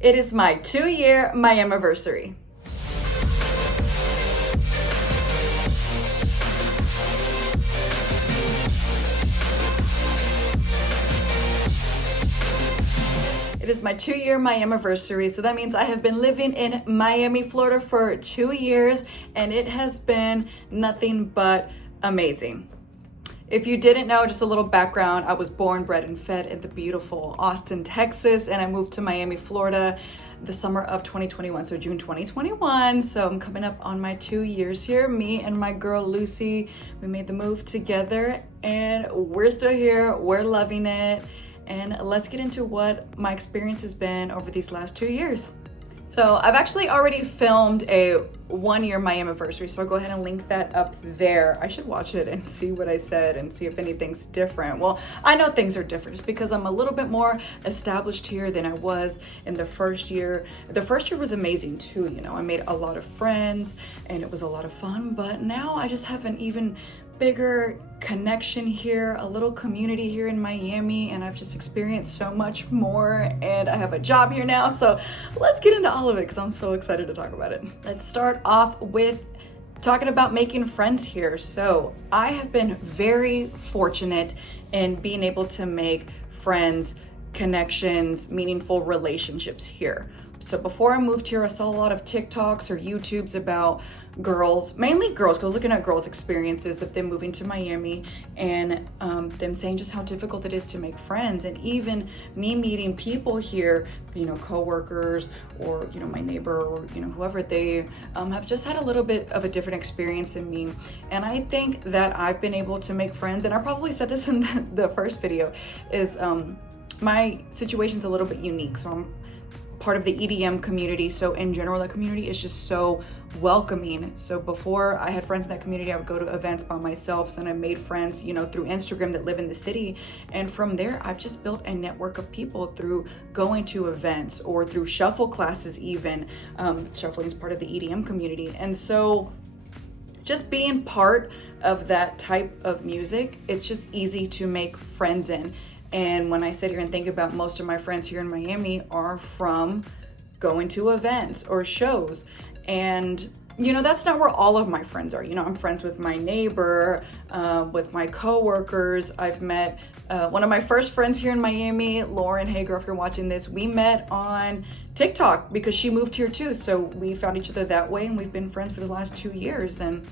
It is my 2-year Miami-versary. It is my 2-year Miami-versary, so that means I have been living in Miami, Florida for 2 years, and it has been nothing but amazing. If you didn't know, just a little background, I was born, bred, and fed in the beautiful Austin, Texas, and I moved to Miami, Florida the summer of 2021, so June 2021. So I'm coming up on my 2 years here. Me and my girl Lucy, we made the move together, and we're still here, we're loving it. And let's get into what my experience has been over these last 2 years. So I've actually already filmed a 1-year Miami-versary, so I'll go ahead and link that up there. I should watch it and see what I said and see if anything's different. Well, I know things are different just because I'm a little bit more established here than I was in the first year. The first year was amazing too, you know, I made a lot of friends and it was a lot of fun, but now I just have an even bigger connection here, a little community here in Miami, and I've just experienced so much more, and I have a job here now, so let's get into all of it because I'm so excited to talk about it. Let's start off with talking about making friends here. So I have been very fortunate in being able to make friends, connections, meaningful relationships here. So before I moved here, I saw a lot of TikToks or YouTubes about girls, mainly girls, because I was looking at girls' experiences of them moving to Miami and them saying just how difficult it is to make friends. And even me meeting people here, you know, coworkers or, you know, my neighbor or, you know, whoever, they have just had a little bit of a different experience in me. And I think that I've been able to make friends, and I probably said this in the first video, is my situation's a little bit unique. So I'm part of the EDM community, so in general that community is just so welcoming. So before I had friends in that community, I would go to events by myself, then I made friends, you know, through Instagram that live in the city, and from there I've just built a network of people through going to events or through shuffle classes even. Shuffling is part of the EDM community, and so just being part of that type of music, it's just easy to make friends in. And when I sit here and think about most of my friends here in Miami are from going to events or shows. And, you know, that's not where all of my friends are. You know, I'm friends with my neighbor, with my coworkers. I've met one of my first friends here in Miami, Lauren. Hey girl, if you're watching this, we met on TikTok because she moved here too. So we found each other that way, and we've been friends for the last 2 years. And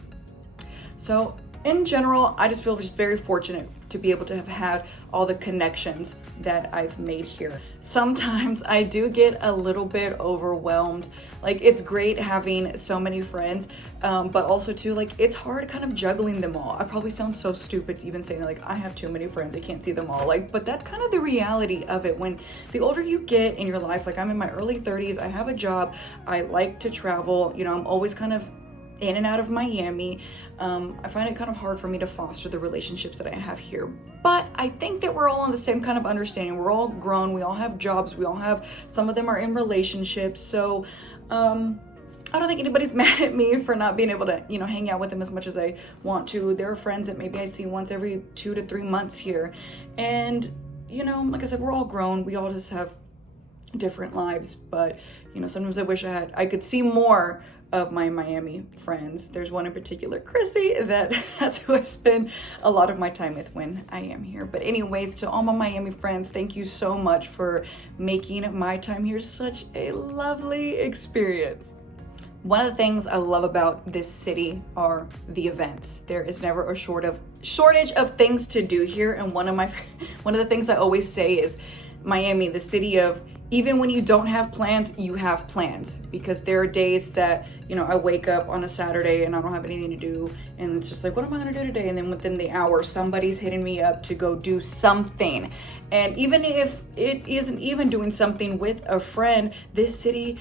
so in general, I just feel just very fortunate to be able to have had all the connections that I've made here. Sometimes I do get a little bit overwhelmed. Like, it's great having so many friends, but also too, like, it's hard kind of juggling them all. I probably sound so stupid to even saying like I have too many friends, I can't see them all. Like, but that's kind of the reality of it. When the older you get in your life, like I'm in my early 30s, I have a job, I like to travel, you know, I'm always kind of in and out of Miami. I find it kind of hard for me to foster the relationships that I have here, but I think that we're all on the same kind of understanding. We're all grown, we all have jobs, we all have, some of them are in relationships, so I don't think anybody's mad at me for not being able to, you know, hang out with them as much as I want to. There are friends that maybe I see once every 2 to 3 months here, and, you know, like I said, we're all grown, we all just have different lives, but, you know, sometimes I wish I could see more of my Miami friends. There's one in particular, Chrissy, that's who I spend a lot of my time with when I am here. But anyways, to all my Miami friends, thank you so much for making my time here such a lovely experience. One of the things I love about this city are the events. There is never a shortage of things to do here, and one of the things I always say is Miami, the city of, even when you don't have plans, you have plans, because there are days that, you know, I wake up on a Saturday and I don't have anything to do, and it's just like, what am I gonna do today? And then within the hour, somebody's hitting me up to go do something. And even if it isn't even doing something with a friend, this city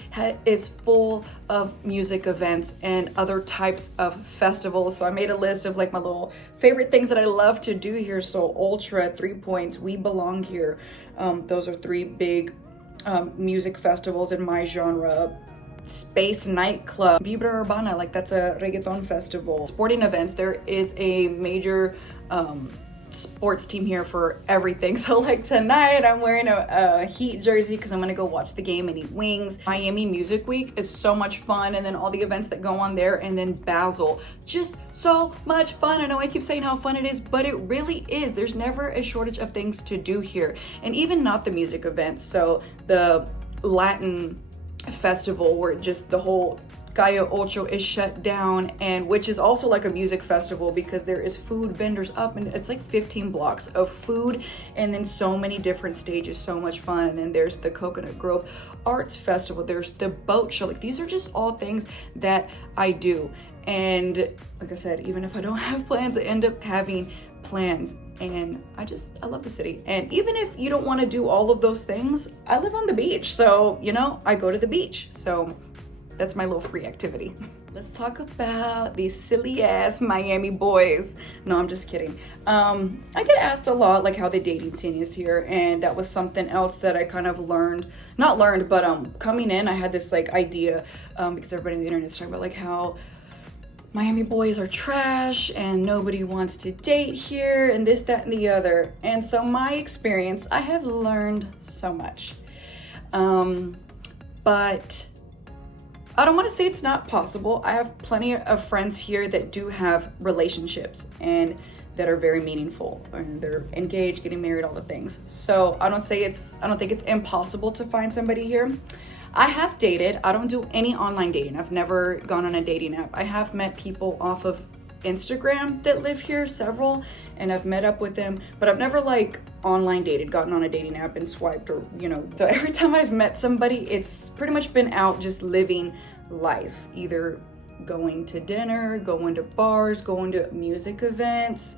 is full of music events and other types of festivals. So I made a list of like my little favorite things that I love to do here. So Ultra, 3 Points, We Belong Here. Those are 3 big music festivals in my genre. Space Nightclub, Vibra Urbana, like that's a reggaeton festival. Sporting events, there is a major sports team here for everything. So like tonight I'm wearing a Heat jersey because I'm gonna go watch the game and eat wings. Miami Music Week is so much fun, and then all the events that go on there, and then Basel, just so much fun. I know I keep saying how fun it is, but it really is. There's never a shortage of things to do here, and even not the music events. So the Latin festival where just the whole Calle Ocho is shut down, and which is also like a music festival because there is food vendors up, and it's like 15 blocks of food, and then so many different stages, so much fun. And then there's the Coconut Grove Arts Festival, there's the boat show. Like these are just all things that I do. And like I said, even if I don't have plans, I end up having plans. And I love the city. And even if you don't want to do all of those things, I live on the beach, so you know, I go to the beach. So that's my little free activity. Let's talk about these silly ass Miami boys. No, I'm just kidding. I get asked a lot like how the dating scene is here, and that was something else that I kind of coming in, I had this like idea because everybody on the internet is talking about like how Miami boys are trash and nobody wants to date here and this, that, and the other. And so my experience, I have learned so much. But I don't want to say it's not possible. I have plenty of friends here that do have relationships and that are very meaningful, and they're engaged, getting married, all the things. So I don't think it's impossible to find somebody here. I have dated. I don't do any online dating. I've never gone on a dating app. I have met people off of Instagram that live here, several, and I've met up with them, but I've never like online dated, gotten on a dating app and swiped, or you know. So every time I've met somebody, it's pretty much been out just living life, either going to dinner, going to bars, going to music events.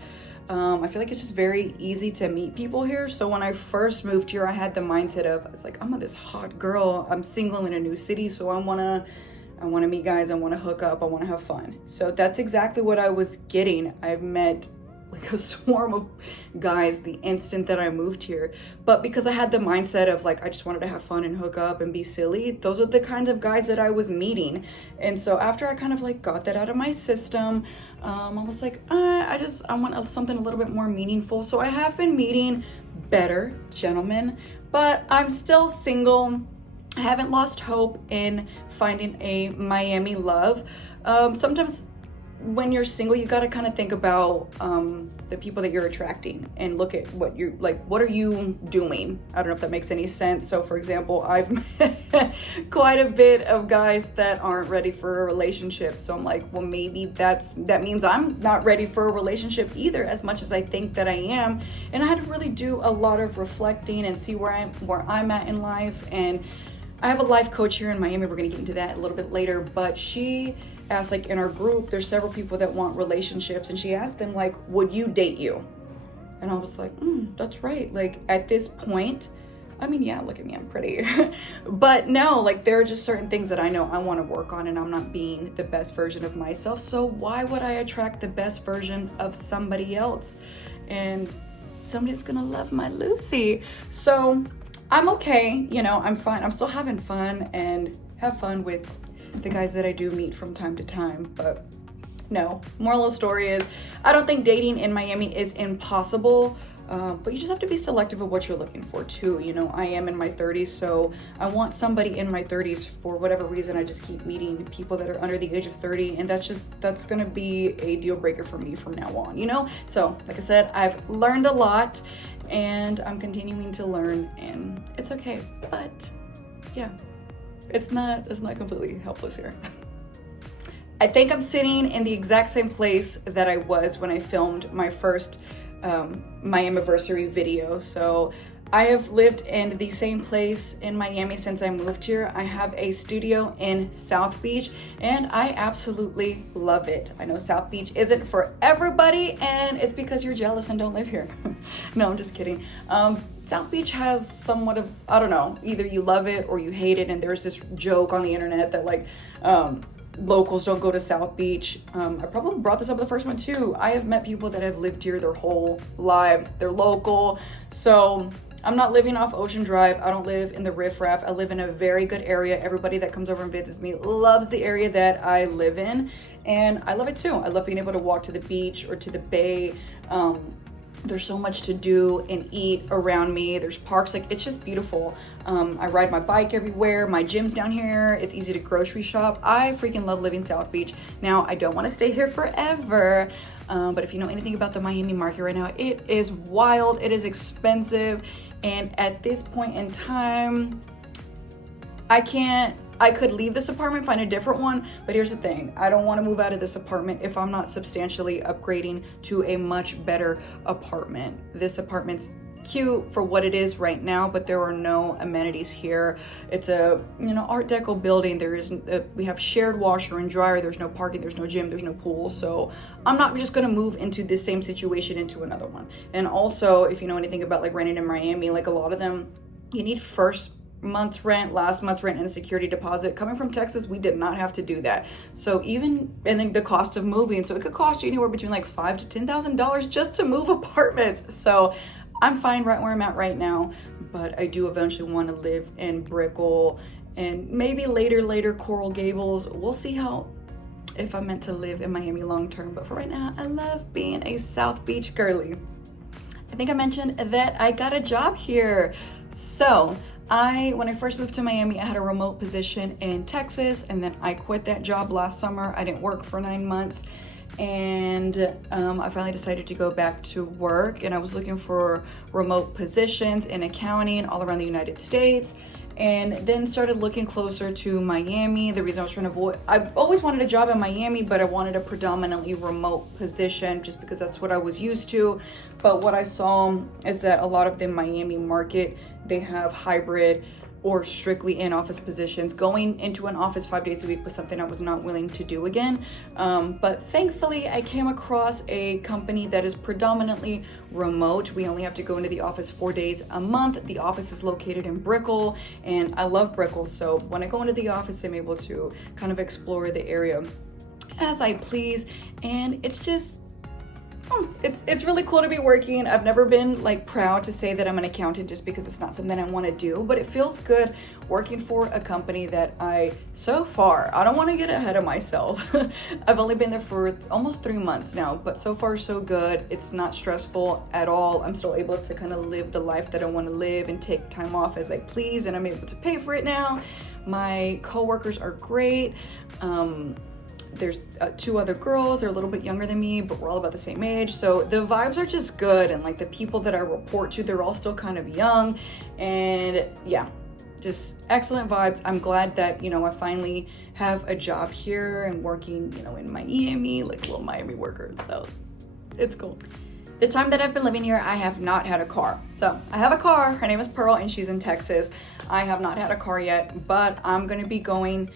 I feel like it's just very easy to meet people here. So when I first moved here, I had the mindset of, it's like, I'm this hot girl, I'm single in a new city, so I wanna meet guys, I wanna hook up, I wanna have fun. So that's exactly what I was getting. I've met like a swarm of guys the instant that I moved here. But because I had the mindset of like, I just wanted to have fun and hook up and be silly, those are the kinds of guys that I was meeting. And so after I kind of like got that out of my system, I was like, I want something a little bit more meaningful. So I have been meeting better gentlemen, but I'm still single. I haven't lost hope in finding a Miami love. Sometimes when you're single, you got to kind of think about the people that you're attracting and look at what you're like, what are you doing? I don't know if that makes any sense. So for example, I've met quite a bit of guys that aren't ready for a relationship. So I'm like, well, maybe that means I'm not ready for a relationship either, as much as I think that I am. And I had to really do a lot of reflecting and see where I'm at in life. And I have a life coach here in Miami. We're going to get into that a little bit later, but she asked, like in our group, there's several people that want relationships, and she asked them like, would you date you? And I was like, that's right. Like at this point, I mean, yeah, look at me, I'm pretty. But no, like there are just certain things that I know I want to work on, and I'm not being the best version of myself. So why would I attract the best version of somebody else? And somebody that's gonna love my Lucy. So I'm okay, you know, I'm fine. I'm still having fun and have fun with the guys that I do meet from time to time. But no, moral of the story is, I don't think dating in Miami is impossible, but you just have to be selective of what you're looking for too. You know, I am in my 30s, so I want somebody in my 30s. For whatever reason, I just keep meeting people that are under the age of 30, and that's gonna be a deal breaker for me from now on, you know? So like I said, I've learned a lot and I'm continuing to learn, and it's okay. But yeah, it's not completely helpless here. I think I'm sitting in the exact same place that I was when I filmed my first Miamiversary video. So I have lived in the same place in Miami since I moved here. I have a studio in South Beach and I absolutely love it. I know South Beach isn't for everybody, and it's because you're jealous and don't live here. No, I'm just kidding. South Beach has somewhat of, I don't know, either you love it or you hate it. And there's this joke on the internet that like, locals don't go to South Beach. I probably brought this up in the first one too. I have met people that have lived here their whole lives. They're local. So I'm not living off Ocean Drive. I don't live in the riffraff. I live in a very good area. Everybody that comes over and visits me loves the area that I live in, and I love it too. I love being able to walk to the beach or to the bay. There's so much to do and eat around me. There's parks, like it's just beautiful. I ride my bike everywhere. My gym's down here. It's easy to grocery shop. I freaking love living South Beach. Now, I don't want to stay here forever, but if you know anything about the Miami market right now, it is wild, it is expensive, and at this point in time, I could leave this apartment, find a different one, but here's the thing. I don't want to move out of this apartment if I'm not substantially upgrading to a much better apartment. This apartment's cute for what it is right now, but there are no amenities here. It's a, Art Deco building. We have shared washer and dryer. There's no parking, there's no gym, there's no pool. So I'm not just gonna move into this same situation into another one. And also, if you know anything about like renting in Miami, like a lot of them, you need first month's rent, last month's rent, and a security deposit. Coming from Texas, we did not have to do that. So and then the cost of moving, so it could cost you anywhere between like $5,000 to $10,000 just to move apartments. So I'm fine right where I'm at right now, but I do eventually want to live in Brickell and maybe later Coral Gables. We'll see if I'm meant to live in Miami long term, but for right now, I love being a South Beach girly. I think I mentioned that I got a job here. So when I first moved to Miami, I had a remote position in Texas, and then I quit that job last summer. I didn't work for 9 months, and I finally decided to go back to work, and I was looking for remote positions in accounting all around the United States, and then started looking closer to Miami. The reason I was trying to avoid, I've always wanted a job in Miami, but I wanted a predominantly remote position just because that's what I was used to. But what I saw is that a lot of the Miami market, they have hybrid or strictly in-office positions. Going into an office 5 days a week was something I was not willing to do again. But thankfully, I came across a company that is predominantly remote. We only have to go into the office 4 days a month. The office is located in Brickell, and I love Brickell. So when I go into the office, I'm able to kind of explore the area as I please. And it's just, it's really cool to be working. I've never been like proud to say that I'm an accountant just because it's not something I want to do, but it feels good working for a company that so far, I don't want to get ahead of myself. I've only been there for almost 3 months now, but so far so good. It's not stressful at all. I'm still able to kind of live the life that I want to live and take time off as I please, and I'm able to pay for it now. My coworkers are great. There's 2 other girls. They're a little bit younger than me, but we're all about the same age. So the vibes are just good. And like the people that I report to, they're all still kind of young. And yeah, just excellent vibes. I'm glad that, I finally have a job here and working, in Miami, like a little Miami worker. So it's cool. The time that I've been living here, I have not had a car. So I have a car. Her name is Pearl and she's in Texas. I have not had a car yet, but I'm going to be going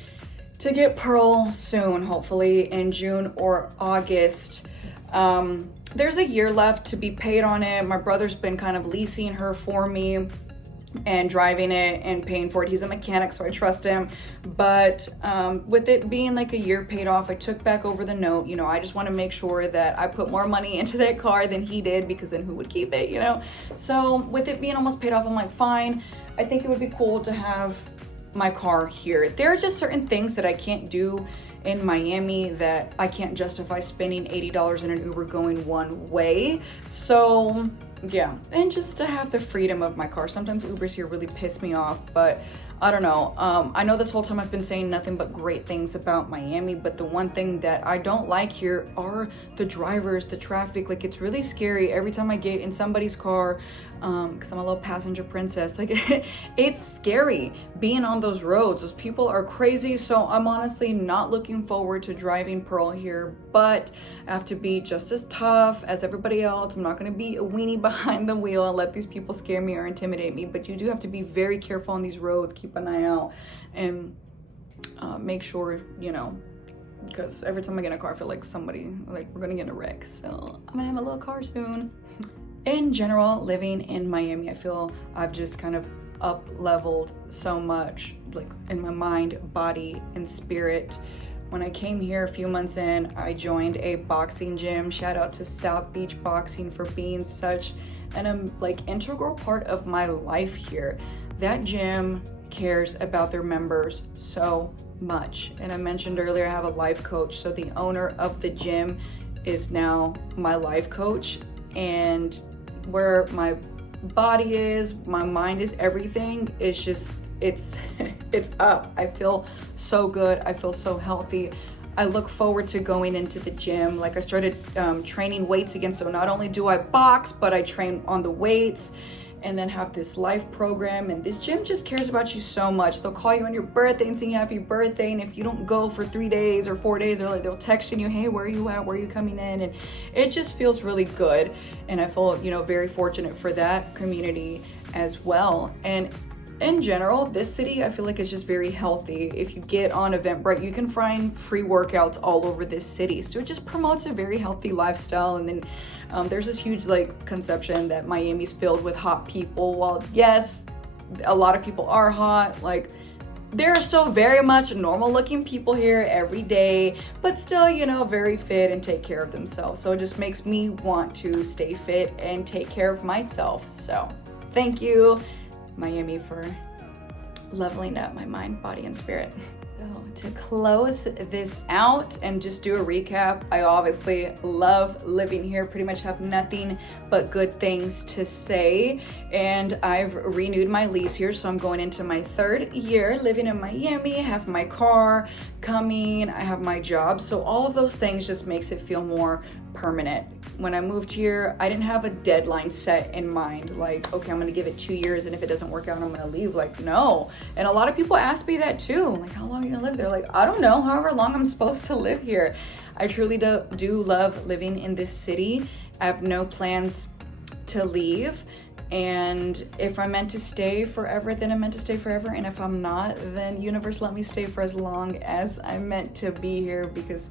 to get Pearl soon, hopefully in June or August. There's a year left to be paid on it. My brother's been kind of leasing her for me and driving it and paying for it. He's a mechanic, so I trust him. But with it being like a year paid off, I took back over the note. I just want to make sure that I put more money into that car than he did, because then who would keep it, So with it being almost paid off, I'm like, fine. I think it would be cool to have my car here. There are just certain things that I can't do in Miami that I can't justify spending $80 in an Uber going one way. So yeah, and just to have the freedom of my car. Sometimes Ubers here really piss me off, but I don't know. I know this whole time I've been saying nothing but great things about Miami, but the one thing that I don't like here are the drivers, the traffic. Like, it's really scary every time I get in somebody's car, because I'm a little passenger princess. Like, it's scary being on those roads. Those people are crazy. So I'm honestly not looking forward to driving Pearl here, but I have to be just as tough as everybody else. I'm not going to be a weenie behind the wheel and let these people scare me or intimidate me, but you do have to be very careful on these roads. Keep an eye out and make sure, because every time I get in a car, I feel like we're gonna get in a wreck. So I'm gonna have a little car soon. In general, living in Miami, I feel I've just kind of up leveled so much, like in my mind, body, and spirit. When I came here a few months in, I joined a boxing gym. Shout out to South Beach Boxing for being such an integral part of my life here. That gym cares about their members so much. And I mentioned earlier, I have a life coach. So the owner of the gym is now my life coach. And where my body is, my mind is, everything is just, it's up. I feel so good. I feel so healthy. I look forward to going into the gym. Like, I started training weights again. So not only do I box, but I train on the weights, and then have this life program. And this gym just cares about you so much. They'll call you on your birthday and sing happy birthday. And if you don't go for 3 days or 4 days, or like, they'll text you, hey, where are you at? Where are you coming in? And it just feels really good. And I feel, you know, very fortunate for that community as well. And in general, this city, I feel like it's just very healthy. If you get on Eventbrite, you can find free workouts all over this city. So it just promotes a very healthy lifestyle. And then there's this huge like conception that Miami's filled with hot people. While yes, a lot of people are hot, like there are still very much normal looking people here every day, but still, you know, very fit and take care of themselves. So it just makes me want to stay fit and take care of myself. So thank you, Miami, for leveling up my mind, body, and spirit. So to close this out and just do a recap, I obviously love living here, pretty much have nothing but good things to say. And I've renewed my lease here, so I'm going into my 3rd year living in Miami, have my car coming, I have my job. So all of those things just makes it feel more permanent. When I moved here, I didn't have a deadline set in mind, like, okay, I'm gonna give it 2 years, and if it doesn't work out, I'm gonna leave. Like, no. And a lot of people ask me that too, like, how long are you gonna live there? Like, I don't know, however long I'm supposed to live here. I truly do love living in this city. I have no plans to leave. And if I'm meant to stay forever, then I'm meant to stay forever. And if I'm not, then universe, let me stay for as long as I'm meant to be here, because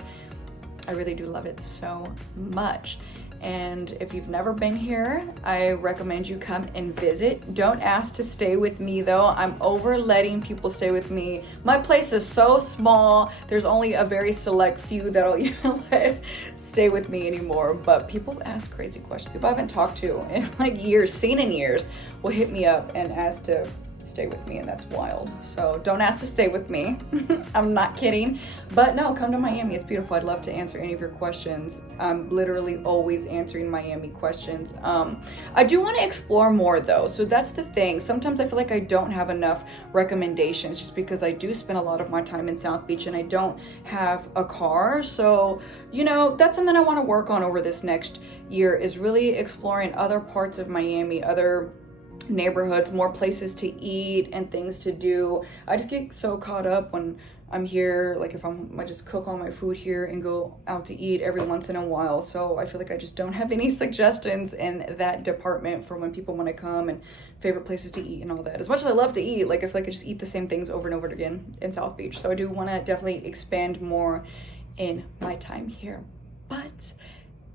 I really do love it so much. And if you've never been here, I recommend you come and visit. Don't ask to stay with me though. I'm over letting people stay with me. My place is so small. There's only a very select few that'll even let stay with me anymore. But people ask crazy questions. People I haven't talked to in like years, seen in years, will hit me up and ask to stay with me, and that's wild. So don't ask to stay with me. I'm not kidding. But no, come to Miami. It's beautiful. I'd love to answer any of your questions. I'm literally always answering Miami questions. I do want to explore more though. So that's the thing. Sometimes I feel like I don't have enough recommendations just because I do spend a lot of my time in South Beach and I don't have a car. So, you know, that's something I want to work on over this next year, is really exploring other parts of Miami, other neighborhoods, more places to eat and things to do. I just get so caught up when I'm here, like if I just cook all my food here and go out to eat every once in a while. So I feel like I just don't have any suggestions in that department for when people want to come, and favorite places to eat and all that. As much as I love to eat, like I feel like I just eat the same things over and over again in South Beach. So I do want to definitely expand more in my time here. But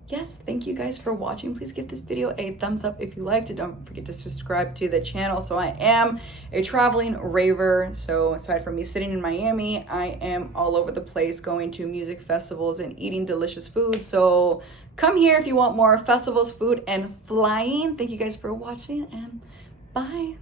yes, thank you guys for watching. Please give this video a thumbs up if you liked it. Don't forget to subscribe to the channel. So I am a traveling raver. So aside from me sitting in Miami, I am all over the place going to music festivals and eating delicious food. So come here if you want more festivals, food, and flying. Thank you guys for watching, and bye.